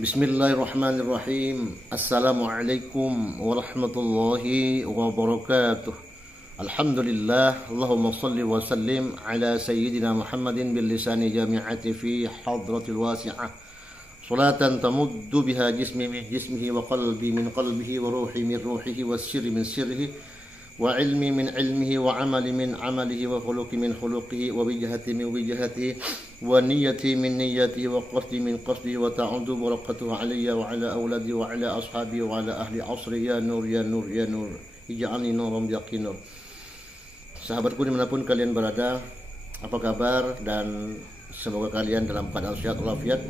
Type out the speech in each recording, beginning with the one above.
Bismillahirrahmanirrahim. Assalamualaikum warahmatullahi wabarakatuh. Alhamdulillah. Allahumma salli wa sallim ala sayyidina Muhammadin bil lisani jami'ati fi hadratil wasi'ah. Salatan tamuddu biha jismi min jismihi wa qalbi min qalbihi wa ruhi min ruhihi wa sirri min sirrihi wa ilmi min ilmihi wa amali min amalihi wa khuluqi min khuluqihi wa wijhati min wijhatihi wa niyyati min niyyatihi wa qasdi min qasdihi wa ta'udu barakatuhu alayya wa ala awladi wa ala ashabi wa ala ahli asri ya nur ya nur ya nur ij'alni nuran yaqin nur. Sahabatku dimanapun kalian berada, apa kabar? Dan semoga kalian dalam keadaan sehat walafiat,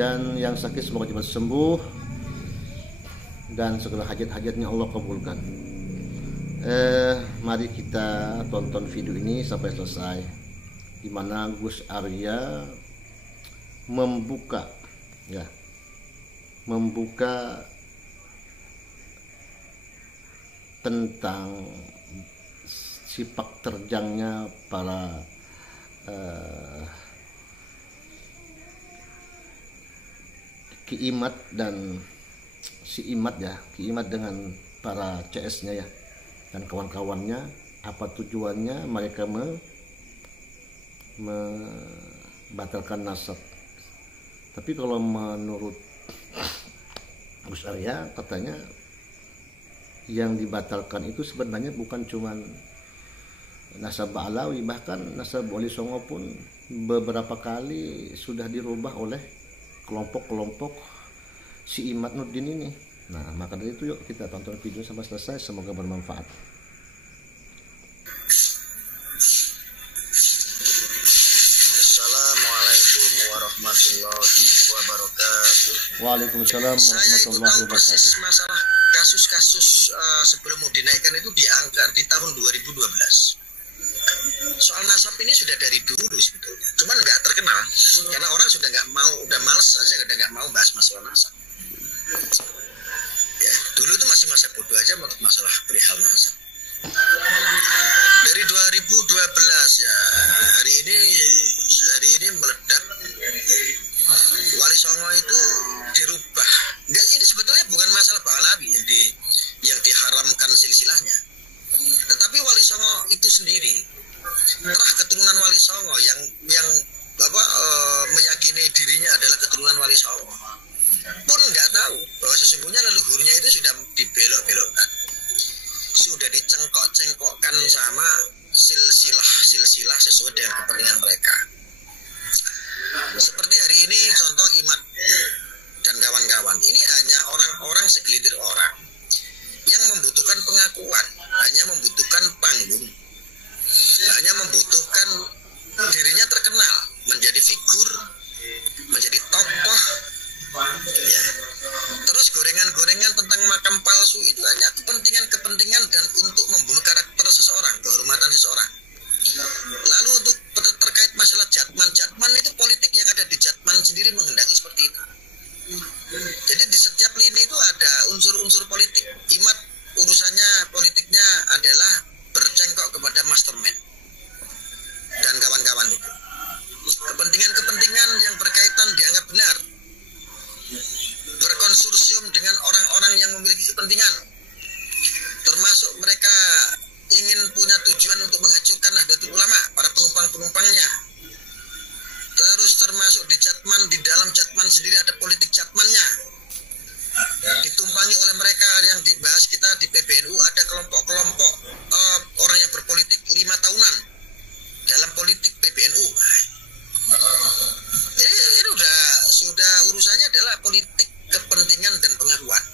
dan yang sakit semoga cepat sembuh dan segala hajat-hajatnya Allah kabulkan. Mari kita tonton video ini sampai selesai, di mana Gus Arya membuka tentang sepak terjangnya para Ki Imad dan si Imad Ki Imad dengan para CS-nya dan kawan-kawannya. Apa tujuannya mereka membatalkan nasab? Tapi kalau menurut Gus Arya, katanya yang dibatalkan itu sebenarnya bukan cuma nasab Ba'alawi, bahkan nasab Wali Songo pun beberapa kali sudah dirubah oleh kelompok-kelompok si Imad Nurdin ini. Nah, maka dari itu yuk kita tonton video sampai selesai, semoga bermanfaat. Assalamualaikum warahmatullahi wabarakatuh. Waalaikumsalam warahmatullahi wabarakatuh. Persis masalah kasus-kasus sebelum mau dinaikkan itu diangkat di tahun 2012. Soal nasab ini sudah dari dulu sebetulnya, cuman nggak terkenal karena orang sudah nggak mau, udah males saja, udah nggak mau bahas masalah nasab. Ya, dulu itu masih masa bodoh aja masalah perihal nasab. Dari 2012 ya, hari ini meledak. Wali Songo itu dirubah. Nggak, ini sebetulnya bukan masalah Ba'alawi yang diharamkan silsilahnya, tetapi Wali Songo itu sendiri, terah keturunan Wali Songo yang meyakini dirinya adalah keturunan Wali Songo pun nggak tahu bahwa sesungguhnya leluhurnya itu sudah dibelok-belokkan, sudah dicengkok-cengkokkan sama silsilah sesuai dengan kepentingan mereka. Seperti hari ini contoh Imad dan kawan-kawan, ini hanya orang-orang segelintir orang yang membutuhkan pengakuan, hanya membutuhkan panggung, hanya membutuhkan dirinya terkenal, menjadi figur, menjadi tokoh. Ya. Terus gorengan-gorengan tentang makam palsu itu hanya kepentingan dan untuk membunuh karakter seseorang, kehormatan seseorang. Lalu untuk terkait masalah jatman itu politik yang ada di jatman sendiri menghendaki seperti itu. Jadi di setiap lini itu ada unsur-unsur politik. Imad urusannya politiknya adalah bercengkok kepada mastermind dan kawan-kawan itu. Kepentingan-kepentingan yang berkaitan dianggap benar, berkonsorsium dengan orang-orang yang memiliki kepentingan, termasuk mereka ingin punya tujuan untuk menghancurkan Nahdlatul Ulama, para penumpang-penumpangnya. Terus termasuk di Jatman, di dalam Jatman sendiri ada politik Jatmannya, ditumpangi oleh mereka yang dibahas kita di PBNU. Ada kelompok-kelompok orang yang berpolitik 5 tahunan dalam politik PBNU. Ini sudah urusannya adalah politik kepentingan dan pengaruhan.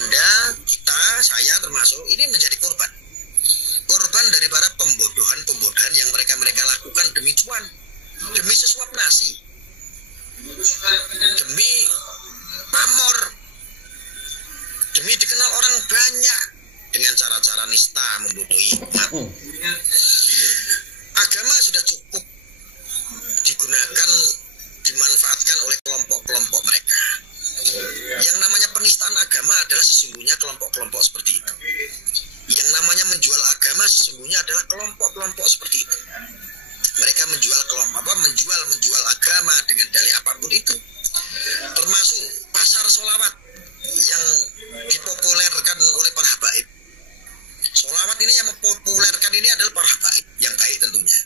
Anda, kita, saya termasuk ini menjadi korban dari para pembodohan yang mereka lakukan demi cuan, demi sesuap nasi, demi pamor, demi dikenal orang banyak dengan cara-cara nista membodohi umat. Agama sudah cukup digunakan, dimanfaatkan oleh kelompok-kelompok mereka. Yang namanya penistaan agama adalah sesungguhnya kelompok-kelompok seperti itu. Yang namanya menjual agama sesungguhnya adalah kelompok-kelompok seperti itu. Mereka menjual agama dengan dalih apapun itu. termasuk pasar sholawat yang dipopulerkan oleh para habaib. Sholawat ini yang mempopulerkan ini adalah para habaib yang baik tentunya.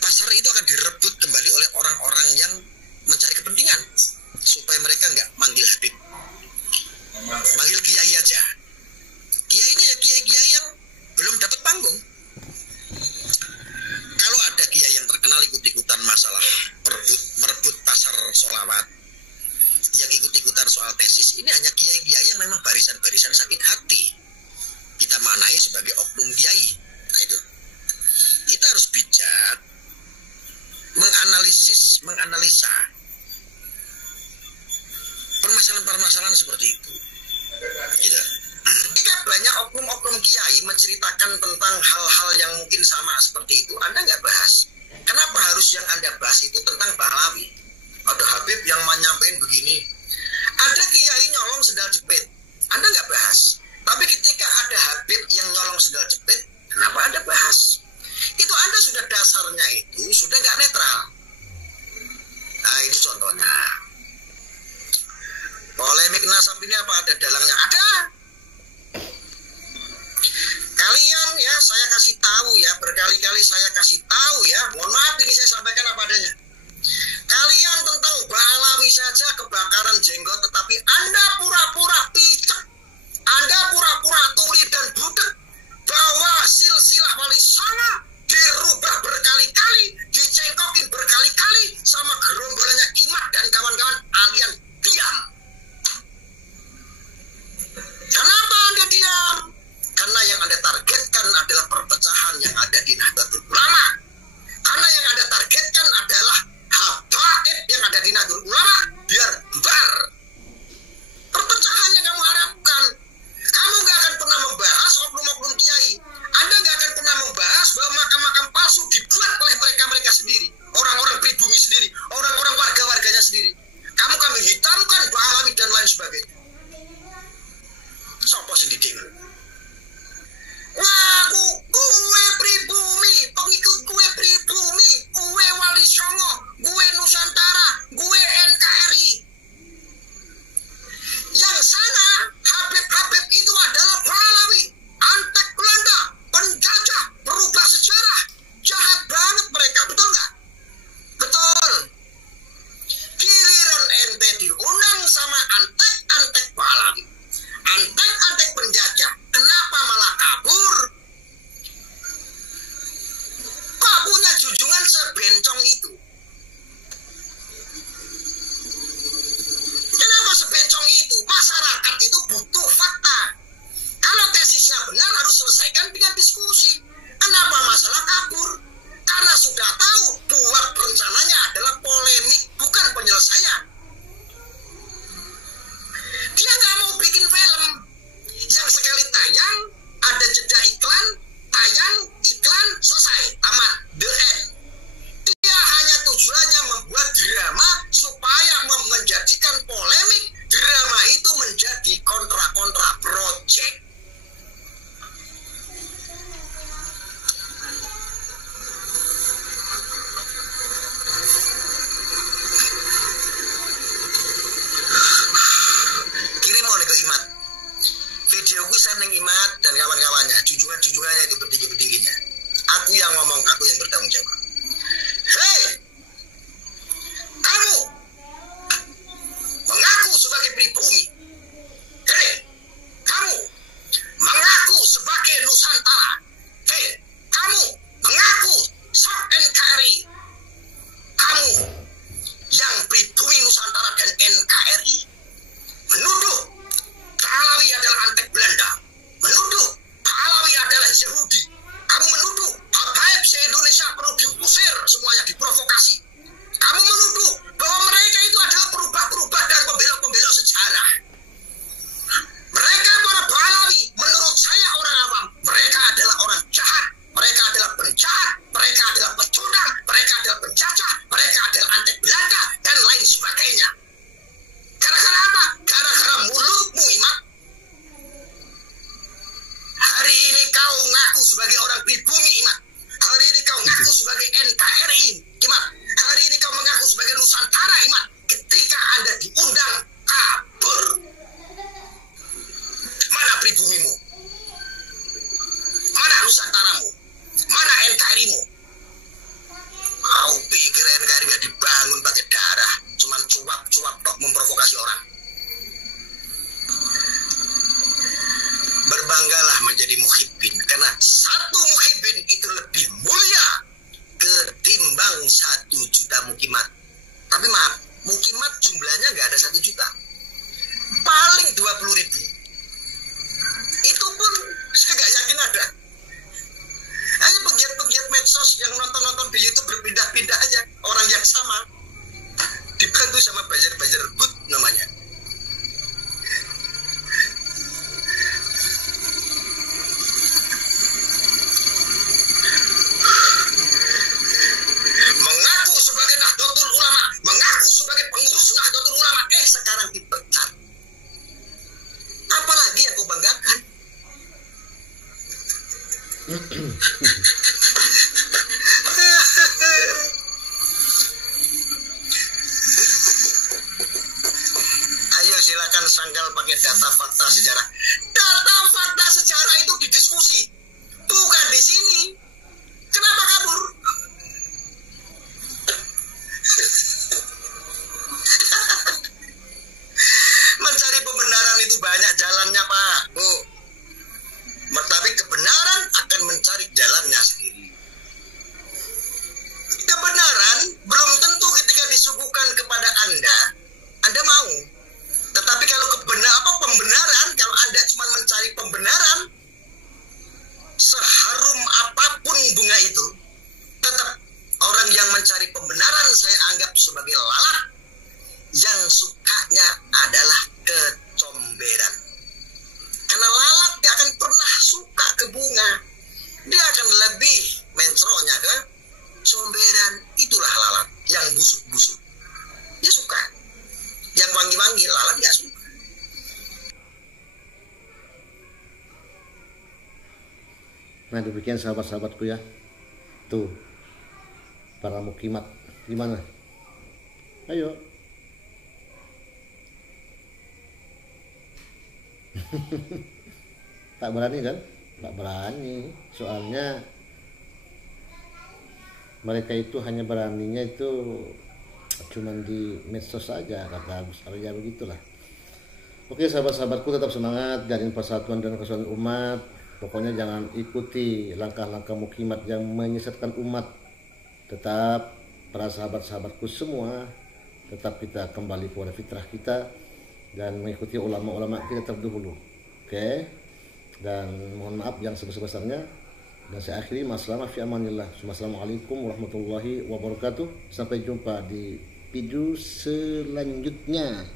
Pasar itu akan direbut kembali oleh orang-orang yang mencari kepentingan supaya mereka nggak manggil habib, manggil kiai aja. Kiainya ya kiai-kiai yang belum dapat panggung. Kalau ada kiai yang terkenal ikut-ikutan masalah merebut pasar sholawat, yang ikut-ikutan soal tesis, ini hanya kiai-kiai yang memang barisan-barisan sakit hati. Kita manai sebagai oknum kiai. Nah itu. Kita harus bijak menganalisa permasalahan-permasalahan seperti itu. Gitu. Jika banyak oknum-oknum kiai menceritakan tentang hal-hal yang mungkin sama seperti itu, Anda nggak bahas. Kenapa harus yang Anda bahas itu tentang Pahlawi? Ada habib yang menyampaikan begini. Ada kiai nyolong sendal jepit, Anda nggak bahas. Tapi ketika ada habib yang nyolong sendal jepit, kenapa Anda bahas? Itu Anda sudah dasarnya itu sudah nggak netral. Nah ini contohnya. Polemik nasab ini apa ada dalangnya? Ada. Kalian ya, saya kasih tahu ya, berkali-kali saya kasih tahu ya. Mohon maaf ini saya sampaikan apa adanya. Kalian tentang Pahlawi saja kebakaran jenggot, tetapi Anda pura-pura picek, Anda pura-pura tuli dan budak bahwa silsilah wali sana dirubah berkali-kali, dicengkokin berkali-kali sama gerombolannya Kimat dan kawan-kawan, alian diam. Kenapa Anda diam? Karena yang Anda targetkan adalah perpecahan yang ada di Nahdlatul Ulama. Karena yang Anda targetkan adalah habaib yang ada di Nahdlatul Ulama biar bubar. Perpecahan yang kamu harapkan. Kamu gak akan pernah membahas oknum-oknum kiai. Anda gak akan pernah membahas bahwa makam-makam palsu dibuat oleh mereka-mereka sendiri. Orang-orang pribumi sendiri. Orang-orang warga-warganya sendiri. Kami hitamkan Pahlawi dan lain sebagainya. Sopo sendiri. Wah, gue pribumi, pengikut gue pribumi, gue Wali Songo, gue Nusantara, gue NKRI. Mukimat jumlahnya nggak ada 1 juta, paling 20.000. Itu pun saya nggak yakin ada. Hanya penggiat-penggiat medsos yang nonton di YouTube berpindah-pindah aja, orang yang sama, dibantu sama buzzer rebut namanya. Mengaku sebagai Nahdlatul Ulama, mengaku sebagai pengurus Nahdlatul Ulama, sekarang dipecat. Apalagi yang kau banggakan? Ayo silakan sangkal pakai data fakta sejarah. Data fakta sejarah itu didiskusi, bukan di sini. Kenapa kabur? Mencari pembenaran itu banyak jalannya, Pak, Bu. Tapi kebenaran akan mencari jalannya sendiri. Kebenaran belum tentu ketika disuguhkan kepada Anda mau. Tetapi kalau pembenaran, kalau Anda cuma mencari pembenaran, seharum apapun bunga itu, tetap orang yang mencari pembenaran saya anggap sebagai lalat, yang sukanya adalah kecomberan. Karena lalat dia akan pernah suka ke bunga, dia akan lebih mencroknya ke comberan. Itulah lalat yang busuk-busuk, dia suka. Yang wangi-wangi lalat gak suka. Nah, demikian sahabat-sahabatku ya. Tuh, para mukimat gimana? Ayo. Tak berani kan? Tak berani. Soalnya mereka itu hanya beraninya itu cuman di medsos saja, kata Gus Arya, begitulah. Oke sahabat-sahabatku, tetap semangat, jalin persatuan dan kesatuan umat. Pokoknya jangan ikuti langkah-langkah mukimat yang menyesatkan umat. Tetap para sahabat-sahabatku semua, tetap kita kembali kepada fitrah kita dan mengikuti ulama-ulama kita terdahulu. Oke. Dan mohon maaf yang sebesar-besarnya. Dan saya akhiri, masalah fi amanillah. Assalamualaikum warahmatullahi wabarakatuh. Sampai jumpa di video selanjutnya.